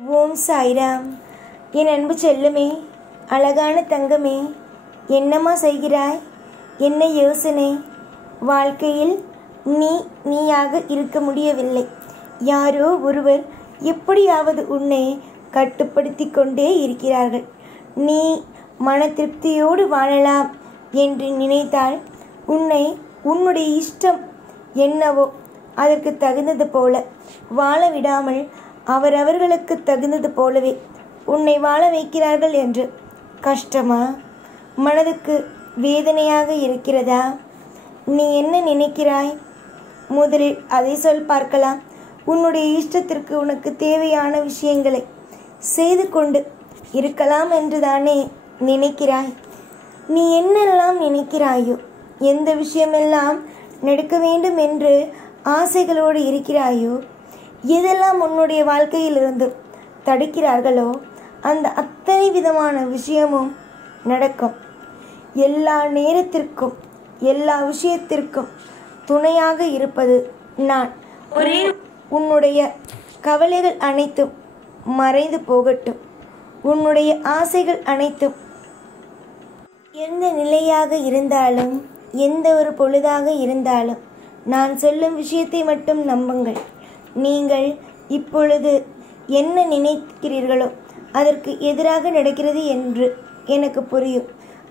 ஓம் சாய்ராம். என் அன்பு செல்லுமே, அழகான தங்கமே, என்னம்மா செய்கிறாய்? என்ன யோசனை? வாழ்க்கையில் நீயாக இருக்க முடியவில்லை. யாரோ ஒருவர் எப்படியாவது உன்னை கட்டுப்படுத்தி கொண்டே இருக்கிறார்கள். நீ மன திருப்தியோடு வாழலாம் என்று நினைத்தால் உன்னுடைய இஷ்டம் என்னவோ அதற்கு தகுந்தது போல வாழ விடாமல் அவரவர்களுக்கு தகுந்தது போலவே உன்னை வாழ வைக்கிறார்கள் என்று கஷ்டமா? மனதுக்கு வேதனையாக இருக்கிறதா? நீ என்ன நினைக்கிறாய்? முதலில் அதை சொல் பார்க்கலாம். உன்னுடைய இஷ்டத்திற்கு உனக்கு தேவையான விஷயங்களை செய்து கொண்டு இருக்கலாம் என்று தானே நினைக்கிறாய்? நீ என்னெல்லாம் நினைக்கிறாயோ, எந்த விஷயமெல்லாம் நடக்க வேண்டும் என்று ஆசைகளோடு இருக்கிறாயோ, எதெல்லாம் உன்னுடைய வாழ்க்கையிலிருந்து தடுக்கிறார்களோ அந்த அத்தனை விதமான விஷயமும் நடக்கும். எல்லா நேரத்திற்கும் எல்லா விஷயத்திற்கும் துணையாக இருப்பது நான். உன்னுடைய கவலைகள் அனைத்தும் மறைந்து போகட்டும். உன்னுடைய ஆசைகள் அனைத்தும் எந்த நிலையாக இருந்தாலும், எந்த ஒரு பொழுதாக இருந்தாலும் நான் சொல்லும் விஷயத்தை மட்டும் நம்புங்கள். நீங்கள் இப்பொழுது என்ன நினைக்கிறீர்களோ அதற்கு எதிராக நடக்கிறது என்று எனக்கு புரியும்.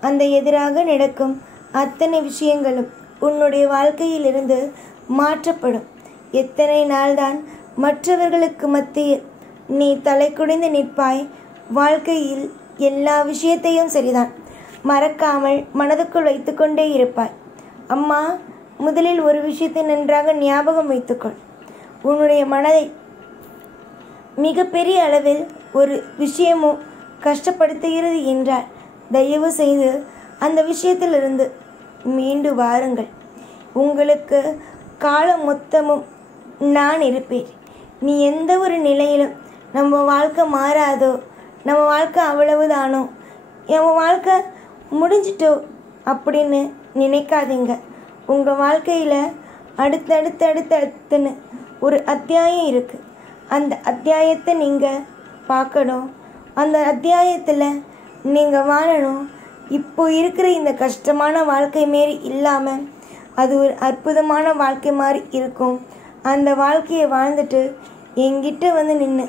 அந்த எதிராக நடக்கும் அத்தனை விஷயங்களும் உன்னுடைய வாழ்க்கையிலிருந்து மாற்றப்படும். எத்தனை நாள்தான் மற்றவர்களுக்கு மத்தியில் நீ தலை குடைந்து நிற்பாய்? வாழ்க்கையில் எல்லா விஷயத்தையும் சரிதான், மறக்காமல் மனதுக்குள் வைத்துக்கொண்டே இருப்பாய். அம்மா, முதலில் ஒரு விஷயத்தை நன்றாக ஞாபகம் வைத்துக்கொள். உன்னுடைய மனதை மிகப்பெரிய அளவில் ஒரு விஷயமும் கஷ்டப்படுத்துகிறது என்றால் தயவு செய்து அந்த விஷயத்திலிருந்து மீண்டு வாருங்கள். உங்களுக்கு காலம் மொத்தமும் நான் இருப்பேன். நீ எந்த ஒரு நிலையிலும் நம்ம வாழ்க்கை மாறாதோ, நம்ம வாழ்க்கை அவ்வளவுதானோ, நம்ம வாழ்க்கை முடிஞ்சிட்டோ அப்படின்னு நினைக்காதீங்க. உங்கள் வாழ்க்கையில் அடுத்தடுத்துன்னு ஒரு அத்தியாயம் இருக்குது. அந்த அத்தியாயத்தை நீங்கள் பார்க்கணும். அந்த அத்தியாயத்தில் நீங்கள் வாழணும். இப்போ இருக்கிற இந்த கஷ்டமான வாழ்க்கை மாரி இல்லாமல் அது ஒரு அற்புதமான வாழ்க்கை மாதிரி இருக்கும். அந்த வாழ்க்கையை வாழ்ந்துட்டு என்கிட்ட வந்து நின்று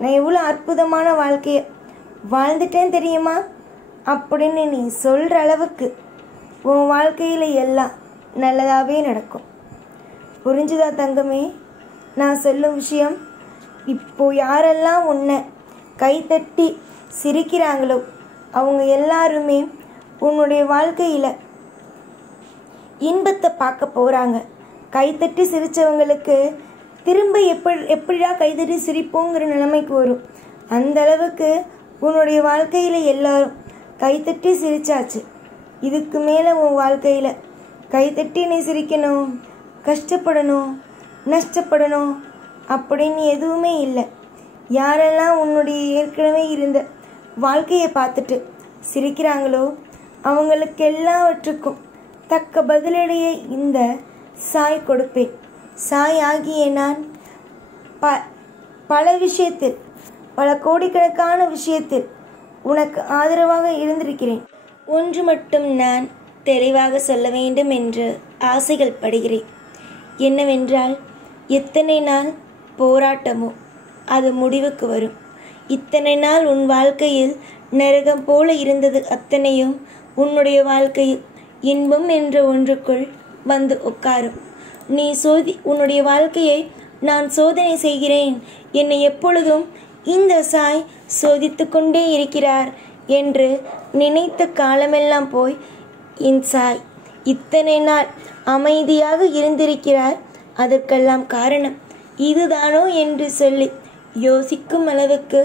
நான் எவ்வளோ அற்புதமான வாழ்க்கையை வாழ்ந்துட்டேன் தெரியுமா அப்படின்னு நீ சொல்கிற அளவுக்கு உன் வாழ்க்கையில் எல்லாம் நல்லதாகவே நடக்கும். புரிஞ்சுதா தங்கமே? நான் சொல்லும் விஷயம். இப்போ யாரெல்லாம் உன்னை கைத்தட்டி சிரிக்கிறாங்களோ அவங்க எல்லாருமே உன்னுடைய வாழ்க்கையில் இன்பத்தை பார்க்க போகிறாங்க. கைத்தட்டி சிரித்தவங்களுக்கு திரும்ப எப்படிடா கைத்தட்டி சிரிப்போங்கிற நிலைமைக்கு வரும். அந்த அளவுக்கு உன்னுடைய வாழ்க்கையில் எல்லாரும் கைத்தட்டி சிரிச்சாச்சு. இதுக்கு மேலே உன் வாழ்க்கையில் கைத்தட்டி நீ சிரிக்கணும், கஷ்டப்படணும், நஷ்டப்படணும் அப்படின்னு எதுவுமே இல்லை. யாரெல்லாம் உன்னுடைய ஏற்கனவே இருந்த வாழ்க்கையை பார்த்துட்டு சிரிக்கிறாங்களோ அவங்களுக்கு எல்லாவற்றுக்கும் தக்க பதிலடியை இந்த சாய் கொடுப்பேன். சாய் ஆகிய நான் பல விஷயத்தில், பல கோடிக்கணக்கான விஷயத்தில் உனக்கு ஆதரவாக இருந்திருக்கிறேன். ஒன்று மட்டும் நான் தெளிவாக சொல்ல வேண்டும் என்று ஆசைகள் படுகிறேன். என்னவென்றால், எத்தனை நாள் போராட்டமோ அது முடிவுக்கு வரும். இத்தனை நாள் உன் வாழ்க்கையில் நரகம் போல இருந்தது அத்தனையும் உன்னுடைய வாழ்க்கையில் இன்பம் என்ற ஒன்றுக்குள் வந்து உட்காரும். நீ உன்னுடைய வாழ்க்கையை நான் சோதனை செய்கிறேன், என்னை எப்பொழுதும் இந்த சாய் சோதித்து கொண்டே இருக்கிறார் என்று நினைத்த காலமெல்லாம் போய் என் சாய் இத்தனை நாள் அமைதியாக இருந்திருக்கிறார். அதற்கெல்லாம் காரணம் இதுதானோ என்று சொல்லி யோசிக்கும் அளவுக்கு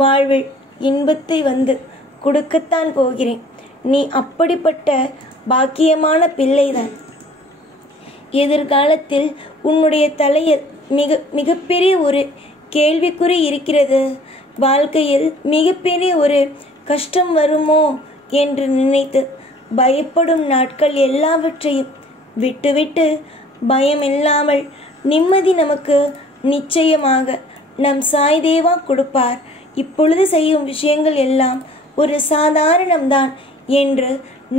வாழ்வில் இன்பத்தை வந்து கொடுக்கத்தான் போகிறேன். நீ அப்படிப்பட்ட பாக்கியமான பிள்ளைதான். எதிர்காலத்தில் உன்னுடைய தலையில் மிகப்பெரிய ஒரு கேள்விக்குறி இருக்கிறது. வாழ்க்கையில் மிகப்பெரிய ஒரு கஷ்டம் வருமோ என்று நினைத்து பயப்படும் நாட்கள் எல்லாவற்றையும் விட்டுவிட்டு பயம் இல்லாமல் நிம்மதி நமக்கு நிச்சயமாக நம் சாய் தேவா கொடுப்பார். இப்பொழுது செய்யும் விஷயங்கள் எல்லாம் ஒரு சாதாரணம்தான் என்று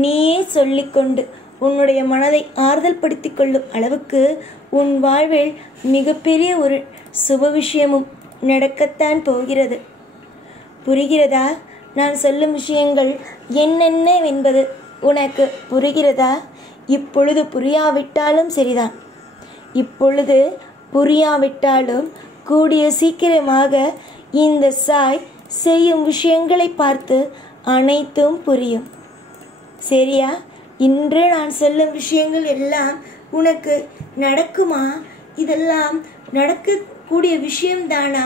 நீயே சொல்லிக்கொண்டு உன்னுடைய மனதை ஆறுதல் படுத்திக் கொள்ளும் அளவுக்கு உன் வாழ்வில் மிகப்பெரிய ஒரு சுப விஷயமும் நடக்கத்தான் போகிறது. புரிகிறதா? நான் சொல்லும் விஷயங்கள் என்னென்ன என்பது உனக்கு புரிகிறதா? இப்பொழுது புரியாவிட்டாலும் சரிதான். இப்பொழுது புரியாவிட்டாலும் கூடிய சீக்கிரமாக இந்த சாய் செய்யும் விஷயங்களை பார்த்து அனைத்தும் புரியும். சரியா? இன்று நான் சொல்லும் விஷயங்கள் எல்லாம் உனக்கு நடக்குமா? இதெல்லாம் நடக்கக்கூடிய விஷயம்தானா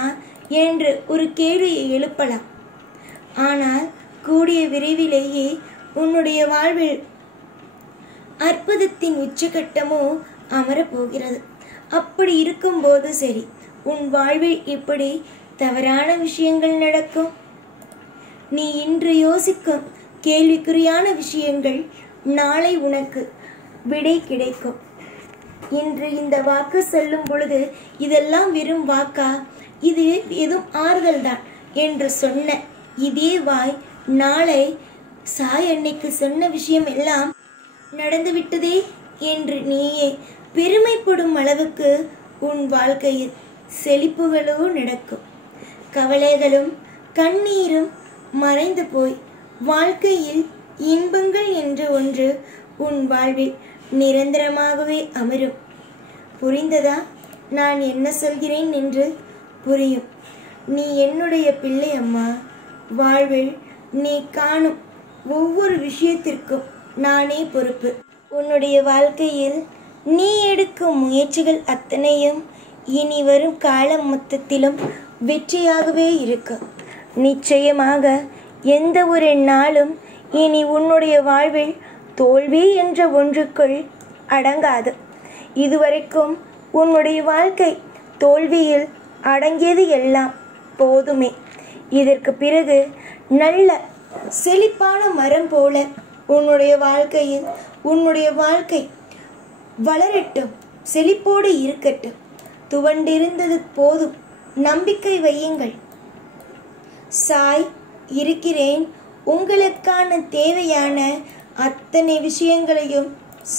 என்று ஒரு கேள்வியை எழுப்பலாம். ஆனால் கூடிய விரைவிலேயே உன்னுடைய வாழ்வில் அற்புதத்தின் உச்சகட்டமோ அமரப்போகிறது. அப்படி இருக்கும்போது சரி, உன் வாழ்வில் இப்படி தவறான விஷயங்கள் நடக்கும். நீ இன்று யோசிக்கும் கேள்விக்குறியான விஷயங்கள் நாளை உனக்கு விடை கிடைக்கும். இன்று இந்த வாக்கு சொல்லும் பொழுது இதெல்லாம் வெறும் வாக்கா, இது எதுவும் ஆறுதல் தான் என்று சொன்ன இதே வாய் நாளை சாய் அன்னைக்கு சொன்ன விஷயம் எல்லாம் நடந்துவிட்டதே என்று நீயே பெருமைப்படும் அளவுக்கு உன் வாழ்க்கையில் செழிப்புகளோ நடக்கும். கவலைகளும் கண்ணீரும் மறைந்து போய் வாழ்க்கையில் இன்பங்கள் என்று ஒன்று உன் வாழ்வில் நிரந்தரமாகவே அமரும். புரிந்ததா? நான் என்ன சொல்கிறேன் என்று புரியும். நீ என்னுடைய பிள்ளை அம்மா. வாழ்வில் நீ காணும் ஒவ்வொரு விஷயத்திற்கும் நானே பொறுப்பு. உன்னுடைய வாழ்க்கையில் நீ எடுக்கும் முயற்சிகள் அத்தனையும் இனி வரும் காலம் மொத்தத்திலும் வெற்றியாகவே இருக்கும். நிச்சயமாக எந்த ஒரு நாளும் இனி உன்னுடைய வாழ்வில் தோல்வி என்ற ஒன்றுக்குள் அடங்காது. இதுவரைக்கும் உன்னுடைய வாழ்க்கை தோல்வியில் அடங்கியது எல்லாம் போதுமே. இதற்கு பிறகு நல்ல செழிப்பான மரம் போல உன்னுடைய வாழ்க்கை வளரட்டும், செழிப்போடு இருக்கட்டும். துவண்டிருந்தது போதும், நம்பிக்கை வையுங்கள். சாய் இருக்கிறேன். உங்களுக்கான தேவையான அத்தனை விஷயங்களையும்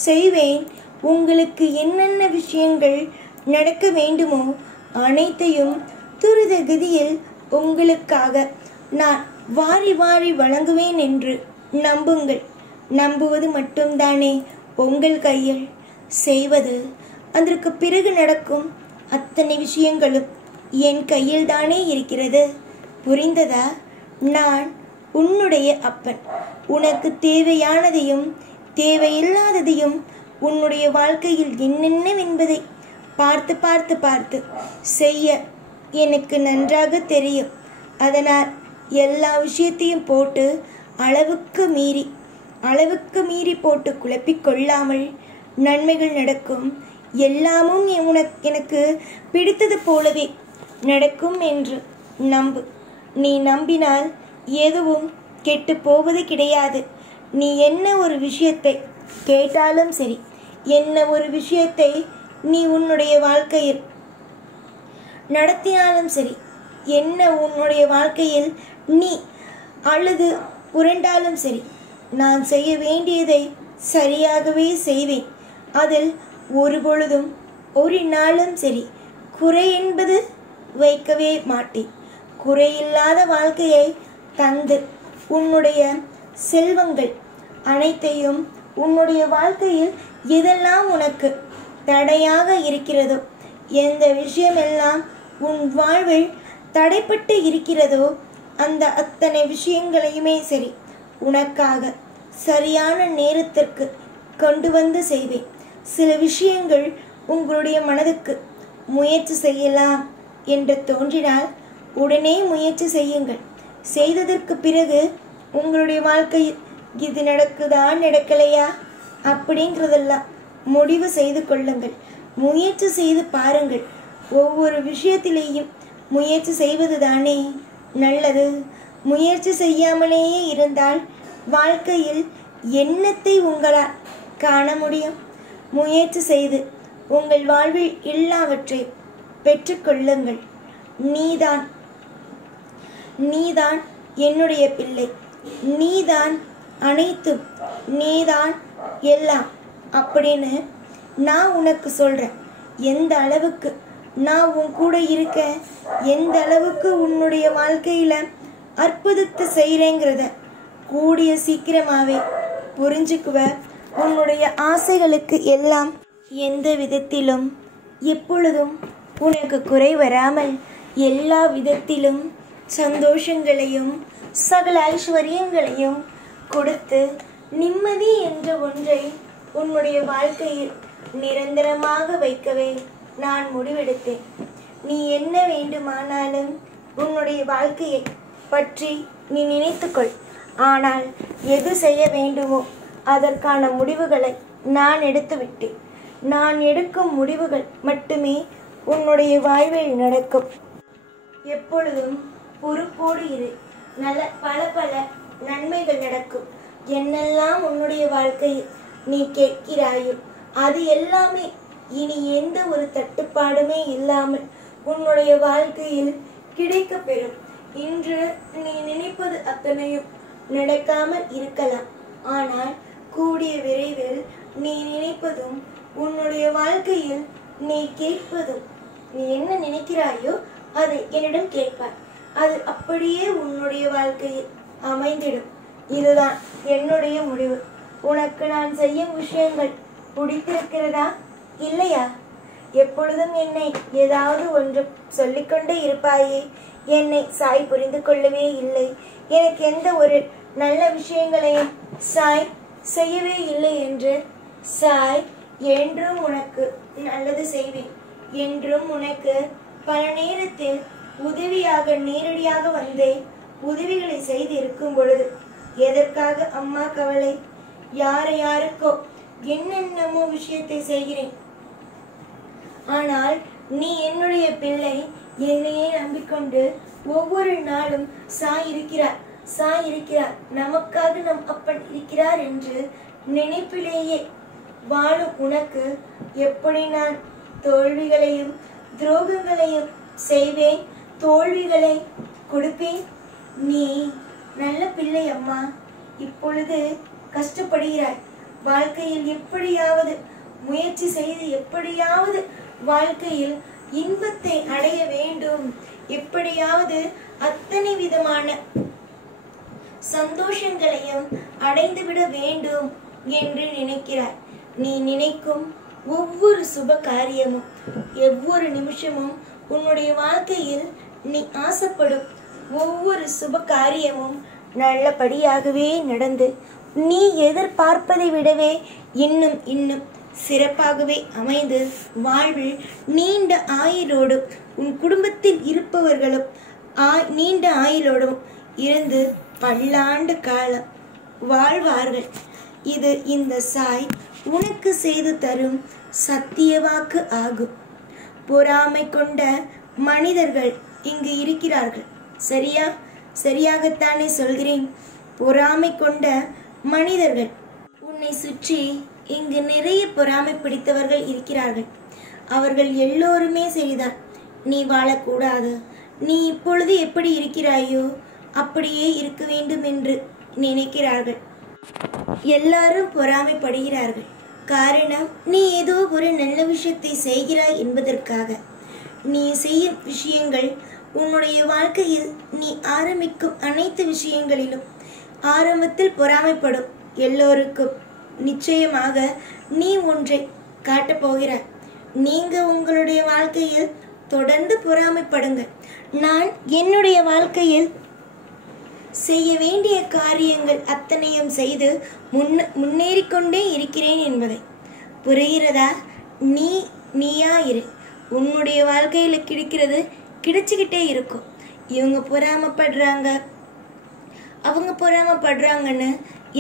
செய்வேன். உங்களுக்கு என்னென்ன விஷயங்கள் நடக்க வேண்டுமோ அனைத்தையும் துரித கதியில் உங்களுக்காக நான் வாரி வாரி வழங்குவேன் என்று நம்புங்கள். நம்புவது மட்டும்தானே உங்கள் கையில், செய்வது அதற்கு பிறகு நடக்கும் அத்தனை விஷயங்களும் என் கையில் தானே இருக்கிறது. புரிந்ததா? நான் உன்னுடைய அப்பன். உனக்கு தேவையானதையும் தேவையில்லாததையும் உன்னுடைய வாழ்க்கையில் என்னென்னவென்பதை பார்த்து பார்த்து பார்த்து செய்ய எனக்கு நன்றாக தெரியும். அதனால் எல்லா விஷயத்தையும் போட்டு அளவுக்கு மீறி போட்டு குழப்பிக்கொள்ளாமல் நன்மைகள் நடக்கும். எல்லாமும் எனக்கு பிடித்தது போலவே நடக்கும் என்று நம்பு. நீ நம்பினால் எதுவும் கெட்டு போவது கிடையாது. நீ என்ன ஒரு விஷயத்தை கேட்டாலும் சரி, என்ன ஒரு விஷயத்தை நீ உன்னுடைய வாழ்க்கையில் நடத்தினாலும் சரி, என்ன உன்னுடைய வாழ்க்கையில் நீ அழுது புரண்டாலும் சரி, நான் செய்ய வேண்டியதை சரியாகவே செய்வேன். அதில் ஒரு பொழுதும் ஒரு நாளும் சரி குறை என்பது வைக்கவே மாட்டேன். குறையில்லாத வாழ்க்கையை தந்து உன்னுடைய செல்வங்கள் அனைத்தையும், உன்னுடைய வாழ்க்கையில் எதெல்லாம் உனக்கு தடையாக இருக்கிறதோ, எந்த விஷயமெல்லாம் உன் வாழ்வில் தடைப்பட்டு இருக்கிறதோ அந்த அத்தனை விஷயங்களையுமே சரி உனக்காக சரியான நேரத்திற்கு கொண்டு வந்து செய்வேன். சில விஷயங்கள் உங்களுடைய மனதுக்கு முயற்சி செய்யலாம் என்று தோன்றினால் உடனே முயற்சி செய்யுங்கள். செய்ததற்கு பிறகு உங்களுடைய வாழ்க்கையில் இது நடக்குதா நடக்கலையா அப்படிங்கிறதெல்லாம் முடிவு செய்து கொள்ளுங்கள். முயற்சி செய்து பாருங்கள். ஒவ்வொரு விஷயத்திலேயும் முயற்சி செய்வது தானே நல்லது. முயற்சி செய்யாமலேயே இருந்தால் வாழ்க்கையில் என்னத்தை உங்களால் காண முடியும்? முயற்சி செய்து உங்கள் வாழ்வில் எல்லாவற்றையும் பெற்றுக்கொள்ளுங்கள். நீதான் நீதான் என்னுடைய பிள்ளை, நீதான் அனைத்தும், நீதான் எல்லாம் அப்படின்னு நான் உனக்கு சொல்கிறேன். எந்த அளவுக்கு நான் உன் கூட இருக்க, எந்த அளவுக்கு உன்னுடைய வாழ்க்கையில் அற்புதத்தை செய்கிறேங்கிறத கூடிய சீக்கிரமாகவே புரிஞ்சுக்குவ. உன்னுடைய ஆசைகளுக்கு எல்லாம் எந்த விதத்திலும் எப்பொழுதும் உனக்கு குறை வராமல் எல்லா விதத்திலும் சந்தோஷங்களையும் சகல ஐஸ்வர்யங்களையும் கொடுத்து நிம்மதி என்ற ஒன்றை உன்னுடைய வாழ்க்கையில் நிரந்தரமாக வைக்கவே நான் முடிவெடுத்தேன். நீ என்ன வேண்டுமானாலும் உன்னுடைய வாழ்க்கையை பற்றி நீ நினைத்துக்கொள். ஆனால் எது செய்ய வேண்டுமோ அதற்கான முடிவுகளை நான் எடுத்துவிட்டேன். நான் எடுக்கும் முடிவுகள் மட்டுமே உன்னுடைய வாழ்வில் நடக்கும். எப்பொழுதும் பொறுப்போடு இரு. பல பல நன்மைகள் நடக்கும். என்னெல்லாம் உன்னுடைய வாழ்க்கையில் நீ கேட்கிறாயோ அது எல்லாமே இனி எந்த ஒரு தட்டுப்பாடுமே இல்லாமல் உன்னுடைய வாழ்க்கையில் கிடைக்க பெறும். இன்று நீ நினைப்பது அத்தனையும் நடக்காமல் இருக்கலாம். ஆனால் கூடிய விரைவில் நீ நினைப்பதும் உன்னுடைய வாழ்க்கையில் நீ கேட்பதும், நீ என்ன நினைக்கிறாயோ அதை என்னிடம் கேட்பாய். அது அப்படியே உன்னுடைய வாழ்க்கையில் அமைந்திடும். இதுதான் என்னுடைய முடிவு. உனக்கு நான் செய்யும் விஷயங்கள் பிடித்திருக்கிறதா இல்லையா? எப்பொழுதும் என்னை ஏதாவது ஒன்று சொல்லிக்கொண்டே இருப்பாயே. என்னை சாய் புரிந்து கொள்ளவே இல்லை, எனக்கு எந்த ஒரு நல்ல விஷயங்களையும் சாய் செய்யவே இல்லை என்று. சாய் என்றும் உனக்கு நல்லது செய்வேன், என்றும் உனக்கு பல நேரத்தில் உதவியாக நேரடியாக வந்து உதவிகளை செய்து இருக்கும் பொழுது எதற்காக அம்மா கவலை? யாருக்கோ என்னென்னமோ விஷயத்தை செய்கிறேன். ஆனால் நீ என்னுடைய பிள்ளை, என்னையே நம்பிக்கொண்டு ஒவ்வொரு நாளும் சாய் இருக்கிறார், நமக்காக நம் அப்பன் இருக்கிறார் என்று நினைப்பிலேயே வாழும் உனக்கு எப்படி நான் தோல்விகளையும் துரோகங்களையும் செய்வேன், தோல்விகளை கொடுப்பேன்? நீ நல்ல பிள்ளை அம்மா. இப்பொழுது கஷ்டப்படுகிறாய். வாழ்க்கையில் எப்படியாவது முயற்சி செய்து எப்படியாவது வாழ்க்கையில் இன்பத்தை அடைய வேண்டும், எப்படியாவது அத்தனை விதமான சந்தோஷங்களையும் அடைந்துவிட வேண்டும் என்று நினைக்கிறாய். நீ நினைக்கும் ஒவ்வொரு சுப காரியமும் ஒவ்வொரு நிமிஷமும் உன்னுடைய வாழ்க்கையில் நீ ஆசைப்படும் ஒவ்வொரு சுப காரியமும் நல்லபடியாகவே நடந்து நீ எதிர்பார்ப்பதை விடவே இன்னும் சிறப்பாகவே அமைந்து வாழ்வில் நீண்ட ஆயுளோடும் உன் குடும்பத்தில் இருப்பவர்களும் நீண்ட ஆயுளோடும் இருந்து பல்லாண்டு காலம் வாழ்வார்கள். இது இந்த சாய் உனக்கு செய்து தரும் சத்திய வாக்கு ஆகும். பொறாமை கொண்ட மனிதர்கள் இங்கு இருக்கிறார்கள். சரியாகத்தானே சொல்கிறேன்? பொறாமை கொண்ட மனிதர்கள் உன்னை சுற்றி இங்கு நிறைய பொறாமை பிடித்தவர்கள் இருக்கிறார்கள். அவர்கள் எல்லோருமே சரிதான், நீ வாழக்கூடாது, நீ இப்பொழுது எப்படி இருக்கிறாயோ அப்படியே இருக்க வேண்டும் என்று நினைக்கிறார்கள். எல்லாரும் பொறாமைப்படுகிறார்கள். காரணம், நீ ஏதோ ஒரு நல்ல விஷயத்தை செய்கிறாய் என்பதற்காக. நீ செய்யும் விஷயங்கள் உன்னுடைய வாழ்க்கையில் நீ ஆரம்பிக்கும் அனைத்து விஷயங்களிலும் ஆரம்பத்தில் பொறாமைப்படும் எல்லோருக்கும் நிச்சயமாக நீ ஒன்றை காட்டப் போகிறாய். நீங்க உங்களுடைய வாழ்க்கையில் தொடர்ந்து பொறாமைப்படுங்கள். நான் என்னுடைய வாழ்க்கையில் செய்ய வேண்டிய காரியங்கள் அத்தனையும் செய்து முன்னேறிக்கொண்டே இருக்கிறேன் என்பதை புரிகிறதா? நீயா இரு. உன்னுடைய வாழ்க்கையில் கிடைக்கிறது கிடைச்சிக்கிட்டே இருக்கும். இவங்க பொறாமப்படுறாங்க, அவங்க பொறாமப்படுறாங்கன்னு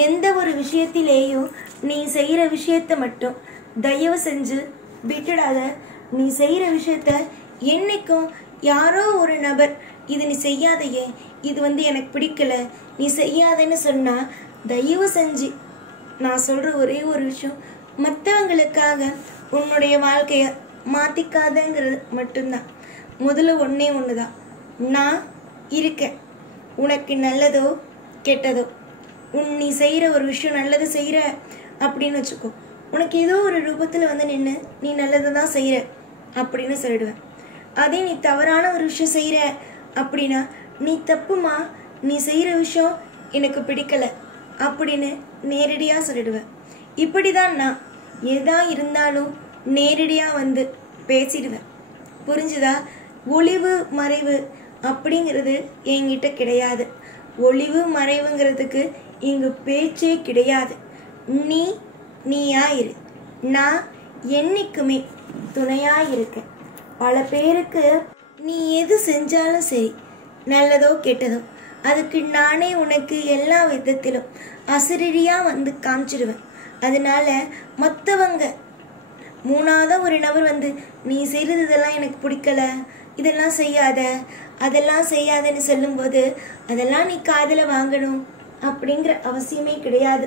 எந்த ஒரு விஷயத்திலேயும் நீ செய்கிற விஷயத்த மட்டும் தயவு செஞ்சு விட்டுடாத. நீ செய்கிற விஷயத்த என்னைக்கும் யாரோ ஒரு நபர் இது நீ செய்யாதையே, இது எனக்கு பிடிக்கல, நீ செய்யாதன்னு சொன்னா தயவு செஞ்சு நான் சொல்ற ஒரே ஒரு விஷயம், மற்றவங்களுக்காக உன்னுடைய வாழ்க்கைய மாத்திக்காதங்கிறது மட்டும்தான். முதல்ல ஒன்றே ஒன்று தான், நான் இருக்கேன். உனக்கு நல்லதோ கெட்டதோ, நீ செய்கிற ஒரு விஷயம் நல்லது செய்கிற அப்படின்னு வச்சுக்கோ, உனக்கு ஏதோ ஒரு ரூபத்தில் வந்து நின்று நீ நல்லது தான் செய்கிற அப்படின்னு சொல்லிடுவேன். அதே நீ தவறான ஒரு விஷயம் செய்கிற அப்படின்னா, நீ தப்புமா, நீ செய்கிற விஷயம் எனக்கு பிடிக்கலை அப்படின்னு நேரடியாக சொல்லிடுவேன். இப்படி தான் நான் எதா இருந்தாலும் நேரடியாக வந்து பேசிடுவேன். புரிஞ்சுதா? ஒளிவு மறைவு அப்படிங்கிறது என்கிட்ட கிடையாது. ஒளிவு மறைவுங்கிறதுக்கு இங்கு பேச்சே கிடையாது. நீ நீயாயிரு, நான் என்னைக்குமே துணையாயிருக்கேன். பல பேருக்கு நீ எது செஞ்சாலும் சரி, நல்லதோ கெட்டதோ, அதுக்கு நானே உனக்கு எல்லா விதத்திலும் அசரீரியாக வந்து காமிச்சிடுவேன். அதனால மற்றவங்க மூணாவதாக ஒரு நபர் வந்து நீ செய்கிறது இதெல்லாம் எனக்கு பிடிக்கல, இதெல்லாம் செய்யாத, அதெல்லாம் செய்யாதன்னு சொல்லும்போது அதெல்லாம் நீ காதில் வாங்கணும் அப்படிங்கிற அவசியமே கிடையாது.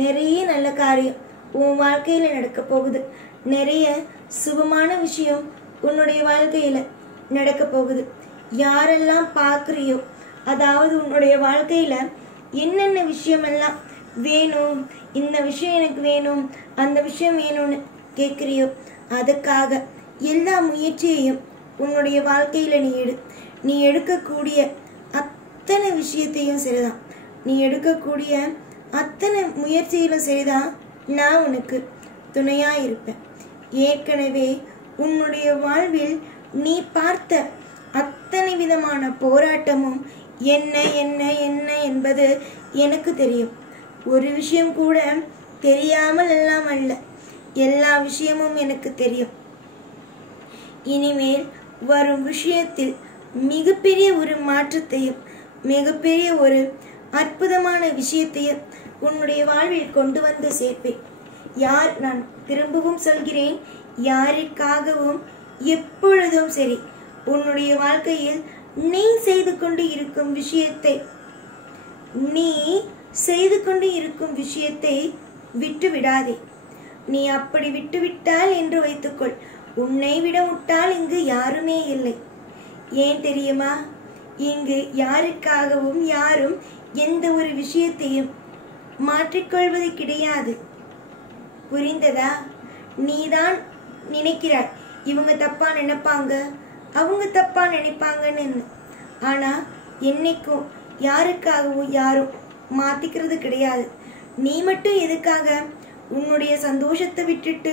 நிறைய நல்ல காரியம் உன் வாழ்க்கையில் நடக்க போகுது. நிறைய சுபமான விஷயம் உன்னுடைய வாழ்க்கையில் நடக்க போகுது. யாரெல்லாம் பார்க்குறியோ, அதாவது உன்னுடைய வாழ்க்கையில் என்னென்ன விஷயமெல்லாம் வேணும், இந்த விஷயம் எனக்கு வேணும், அந்த விஷயம் வேணும்னு கேட்குறியோ, அதுக்காக எல்லா முயற்சியையும் உன்னுடைய வாழ்க்கையில் நீ எடுக்கக்கூடிய அத்தனை விஷயத்தையும் சரிதான், நீ எடுக்கக்கூடிய அத்தனை முயற்சியிலும் சரிதான், நான் உனக்கு துணையாக இருப்பேன். ஏற்கனவே உன்னுடைய வாழ்வில் நீ பார்த்த அத்தனை விதமான போராட்டமும் என்ன என்ன என்ன என்பது எனக்கு தெரியும். ஒரு விஷயம் கூட தெரியாமல் எல்லாம் அல்ல, எல்லா விஷயமும் எனக்கு தெரியும். இனிமேல் வரும் விஷயத்தில் மிகப்பெரிய ஒரு மாற்றத்தையும் மிகப்பெரிய ஒரு அற்புதமான விஷயத்தையும் உன்னுடைய வாழ்வில் கொண்டு வந்து சேர்ப்பேன். நான் திரும்பவும் சொல்கிறேன், யாருக்காகவும் எப்பொழுதும் சரி உன்னுடைய வாழ்க்கையில் நீ செய்து கொண்டு இருக்கும் விஷயத்தை விட்டு விடாதே. நீ அப்படி விட்டுவிட்டால் என்று வைத்துக்கொள், உன்னை விட முட்டாள் இங்கு யாருமே இல்லை. ஏன் தெரியுமா? இங்கு யாருக்காகவும் யாரும் எந்த ஒரு விஷயத்தையும் மாற்றிக்கொள்வது கிடையாது. புரிந்ததா? நீதான் நினைக்கிறாய் இவங்க தப்பா நினைப்பாங்க, அவங்க தப்பா நினைப்பாங்கன்னு. ஆனா என்னைக்கும் யாருக்காகவும் யாரும் மாத்திக்கிறது கிடையாது. நீ மட்டும் எதுக்காக உன்னுடைய சந்தோஷத்தை விட்டுட்டு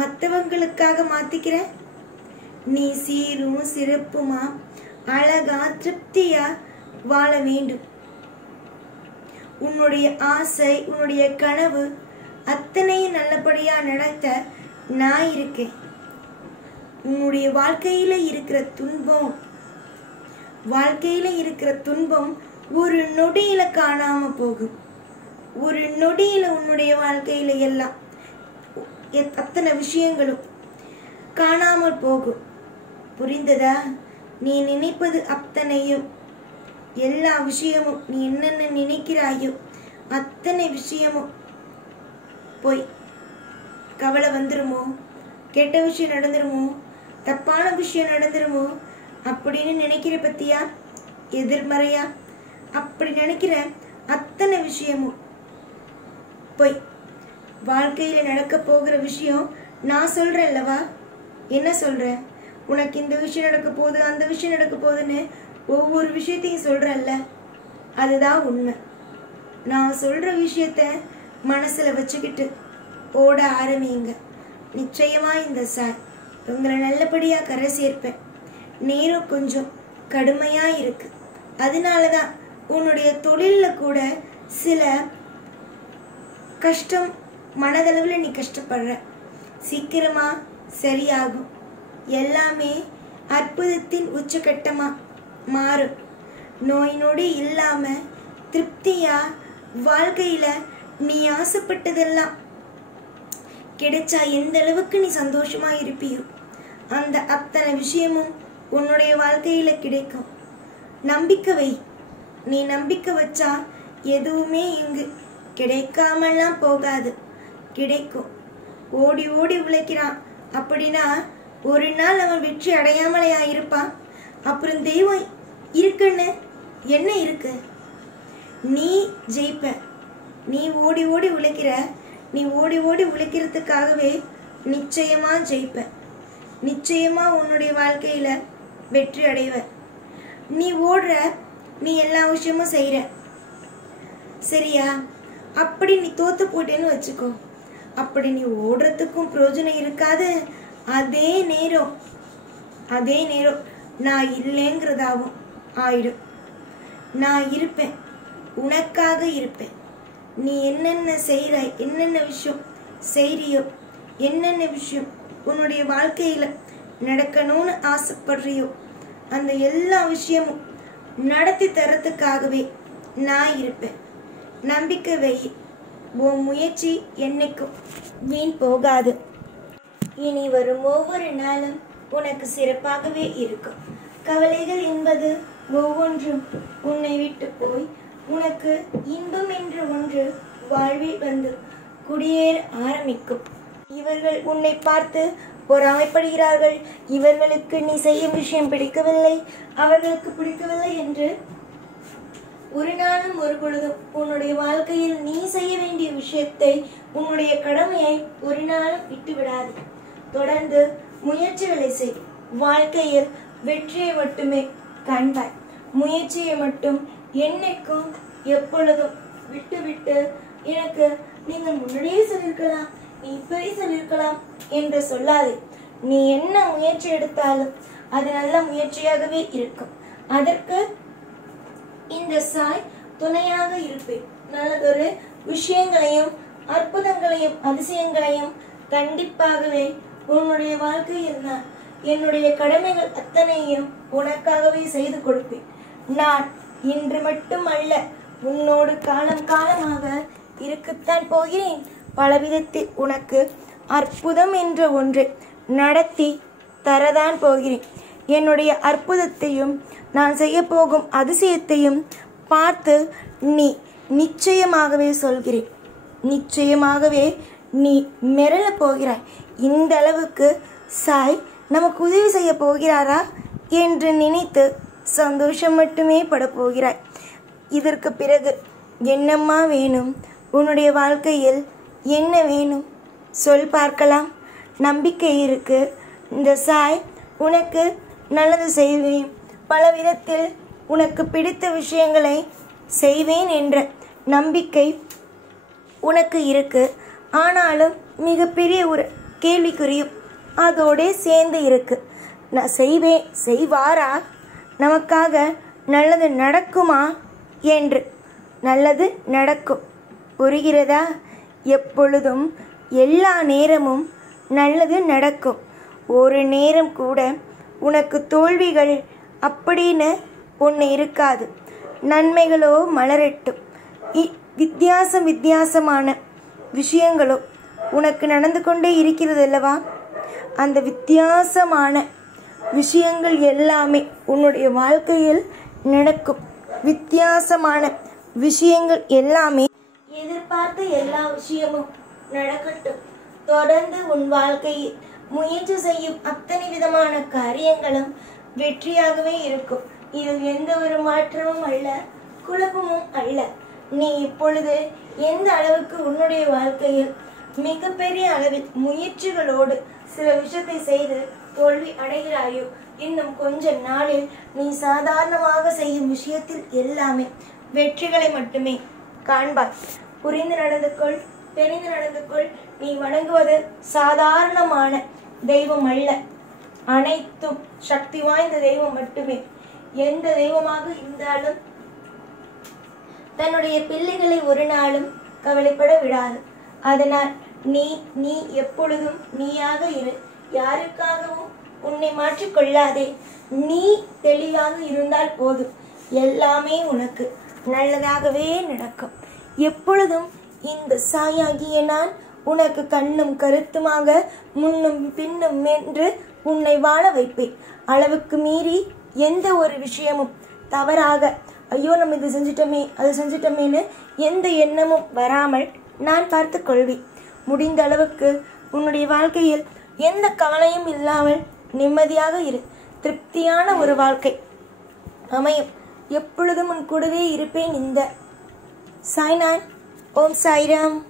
மற்றவங்களுக்காக மாத்திக்கிற? நீ சீரும் சிறப்புமா அழகா திருப்தியா வாழ வேண்டும். உன்னுடைய ஆசை, உன்னுடைய கனவு அத்தனையும் நல்லபடியா நடத்த நான் இருக்கேன். உன்னுடைய வாழ்க்கையில இருக்கிற துன்பம் ஒரு நொடியில காணாம போகும். ஒரு நொடியில உன்னுடைய வாழ்க்கையில எல்லாம் அத்தனை விஷயங்களும் காணாமல் போகும். புரிந்ததா? நீ நினைப்பது அத்தனையும், எல்லா விஷயமும், நீ என்னென்ன நினைக்கிறாயோ அத்தனை விஷயமும் போய் கவலை வந்துருமோ, கெட்ட விஷயம் நடந்துருமோ, தப்பான விஷயம் நடந்துருமோ அப்படின்னு நினைக்கிற பத்தியா? எதிர்மறையா அப்படி நினைக்கிற அத்தனை விஷயமும் போய் வாழ்க்கையில நடக்க போகிற விஷயம் நான் சொல்றேன் அல்லவா? என்ன சொல்றேன்? உனக்கு இந்த விஷயம் நடக்க போகுது, அந்த விஷயம் நடக்க போகுதுன்னு ஒவ்வொரு விஷயத்தையும் சொல்றேன்ல, அதுதான் உண்மை. நான் சொல்ற விஷயத்த மனசுல வச்சுக்கிட்டு ஓட ஆரம்பிங்க. நிச்சயமா இந்த சார் உங்களை நல்லபடியா கரை சேர்ப்பேன். நேரம் கொஞ்சம் கடுமையா இருக்கு, அதனாலதான் உன்னுடைய தொழில்ல கூட சில கஷ்டம், மனதளவில் நீ கஷ்டப்படுற. சீக்கிரமா சரியாகும். எல்லாமே அற்புதத்தின் உச்சகட்டமா மாறும். நோய் நொடி இல்லாம திருப்தியா வாழ்க்கையில நீ ஆசைப்பட்டதெல்லாம் கிடைச்சா எந்த அளவுக்கு நீ சந்தோஷமா இருப்பியோ அந்த அத்தனை விஷயமும் உன்னுடைய வாழ்க்கையில கிடைக்கும். நம்பிக்கை வை. நீ நம்பிக்கை வச்சா எதுவுமே இங்கு கிடைக்காமலாம் போகாது, கிடைக்கும். ஓடி ஓடி உழைக்கிறான் அப்படின்னா ஒரு நாள் அவன் வெற்றி அடையாமலையா இருப்பான்? அப்புறம் தெய்வம் இருக்குன்னு என்ன இருக்கு? நீ ஜெயிப்ப. நீ ஓடி ஓடி உழைக்கிற. நீ ஓடி ஓடி உழைக்கிறதுக்காகவே நிச்சயமா ஜெயிப்ப. நிச்சயமா உன்னுடைய வாழ்க்கையில வெற்றி அடைவ. நீ ஓடுற, நீ எல்லா விஷயமும் செய்யற, சரியா? அப்படி நீ தோத்து போட்டேன்னு வச்சுக்கோ, அப்படி நீ ஓடுறதுக்கும் பிரயோஜனம் இருக்காது. அதே நேரம் நான் இல்லைங்கிறதாவும் ஆயிடும். நான் இருப்பேன், உனக்காக இருப்பேன். நீ என்னென்ன செய்கிறாய், என்னென்ன விஷயம் செய்றியோ, என்னென்ன விஷயம் உன்னுடைய வாழ்க்கையில நடக்கணும்னு ஆசைப்படுறியோ, அந்த எல்லா விஷயமும் நடத்தி தரத்துக்காகவே நான் இருப்பேன். நம்பிக்கை வை. உன் முயற்சி என்னைக்கும் வீண் போகாது. இனி வரும் ஒவ்வொரு நாளும் உனக்கு சிறப்பாகவே இருக்கும். கவலைகள் என்பது ஒவ்வொன்றும் உன்னை விட்டு போய் உனக்கு இன்பம் என்று ஒன்று வாழ்வில் வந்து குடியேற ஆரம்பிக்கும். இவர்கள் உன்னை பார்த்து பொறாமைப்படுகிறார்கள். இவர்களுக்கு நீ செய்யும் விஷயம் பிடிக்கவில்லை, அவர்களுக்கு பிடிக்கவில்லை என்று ஒரு நாளும் ஒரு பொழுதும் உன்னுடைய வாழ்க்கையில் நீ செய்ய வேண்டிய விஷயத்தை, உன்னுடைய கடமையை ஒரு நாளும் விட்டுவிடாது. தொடர்ந்து முயற்சிகளை செய். வாழ்க்கையில் வெற்றியை மட்டுமே காண்பாய். முயற்சியை மட்டும் என்னைக்கும் எப்பொழுதும் விட்டு எனக்கு நீங்கள் முன்னாடியே சொல்லியிருக்கலாம், நீ இப்பவே சொல்லியிருக்கலாம் என்று சொல்லாதே. நீ என்ன முயற்சி எடுத்தாலும் அது நல்ல முயற்சியாகவே இருக்கும். அதற்கு இந்த சாய் துணையாக இருப்பேன். நல்லதொரு விஷயங்களையும் அற்புதங்களையும் அதிசயங்களையும் கண்டிப்பாகவே உன்னுடைய வாழ்க்கையில் நான் என்னுடைய கடமைகள் அத்தனையும் உனக்காகவே செய்து கொடுப்பேன். நான் இன்று மட்டும் அல்ல, உன்னோடு காலம் காலமாக இருக்கத்தான் போகிறேன். பலவிதத்தில் உனக்கு அற்புதம் என்ற ஒன்றை நடத்தி தரதான் போகிறேன். என்னுடைய அற்புதத்தையும் நான் செய்ய போகும் அதிசயத்தையும் பார்த்து நீ நிச்சயமாகவே சொல்கிறேன், நிச்சயமாகவே நீ மிரள போகிறாய். இந்த அளவுக்கு சாய் நமக்கு உதவி செய்ய போகிறாரா என்று நினைத்து சந்தோஷம் மட்டுமே பட போகிறாய். இதற்கு பிறகு என்னம்மா வேணும்? உன்னுடைய வாழ்க்கையில் என்ன வேணும் சொல் பார்க்கலாம். நம்பிக்கை இருக்கு. இந்த சாய் உனக்கு நல்லது செய்வேன், பல விதத்தில் உனக்கு பிடித்த விஷயங்களை செய்வேன் என்ற நம்பிக்கை உனக்கு இருக்கு. ஆனாலும் மிகப்பெரிய ஒரு கேள்விக்குறியும் அதோட சேர்ந்து இருக்கு. நான் செய்வேன், செய்வாரா? நமக்காக நல்லது நடக்குமா என்று. நல்லது நடக்கும், புரிகிறதா? எப்பொழுதும் எல்லா நேரமும் நல்லது நடக்கும். ஒரு நேரம் கூட உனக்கு தோல்விகள் அப்படின்னு ஒன்று இருக்காது. நன்மைகளோ மலரட்டும். வித்தியாசமான விஷயங்களோ உனக்கு நடந்து கொண்டே இருக்கிறது அல்லவா? அந்த வித்தியாசமான விஷயங்கள் எல்லாமே உன்னுடைய வாழ்க்கையில் நடக்கும். வித்தியாசமான விஷயங்கள் எல்லாமே, எதிர்பார்த்த எல்லா விஷயமும் நடக்கட்டும். தொடர்ந்து உன் வாழ்க்கையில் முயற்சி செய்யும் அத்தனை விதமான காரியங்களும் வெற்றியாகவே இருக்கும். இதில் எந்த ஒரு மாற்றமும் அல்ல, குழப்பமும் அல்ல. நீ இப்பொழுது எந்த அளவுக்கு உன்னுடைய வாழ்க்கையில் மிகப்பெரிய அளவில் முயற்சிகளோடு சில விஷயத்தை செய்து தோல்வி அடைகிறாயோ, இன்னும் கொஞ்ச நாளில் நீ சாதாரணமாக செய்யும் விஷயத்தில் எல்லாமே வெற்றிகளை மட்டுமே காண்பாய். புரிந்து நடந்து கொள், தெரிந்து நடந்து கொள். நீ வணங்குவது சாதாரணமான தெய்வம் அல்ல, அனைத்தும் சக்தி வாய்ந்த தெய்வம் மட்டுமே. எந்த தெய்வமாக இருந்தாலும் தன்னுடைய பிள்ளைகளை ஒரு நாளும் கவலைப்பட விடாது. அதனால் நீ எப்பொழுதும் நீயாக இரு. யாருக்காகவும் உன்னை மாற்றிக்கொள்ளாதே. நீ தெளிவாக இருந்தால் போதும், எல்லாமே உனக்கு நல்லதாகவே நடக்கும். எப்பொழுதும் இந்த சாயாகிய நான் உனக்கு கண்ணும் கருத்துமாக முன்னும் பின்னும் என்று உன்னை வாழ வைப்பேன். அளவுக்கு மீறி எந்த ஒரு விஷயமும் தவறாக, ஐயோ நம்ம இது செஞ்சிட்டோமே அது செஞ்சிட்டோமேன்னு எந்த எண்ணமும் வராமல் நான் பார்த்து கொள்வேன். முடிந்த அளவுக்கு உன்னுடைய வாழ்க்கையில் எந்த கவலையும் இல்லாமல் நிம்மதியாக இரு. திருப்தியான ஒரு வாழ்க்கை அமையும். எப்பொழுதும் உன் கூடவே இருப்பேன். இந்த சாய்நாத். ஓம் சாய்ராம்.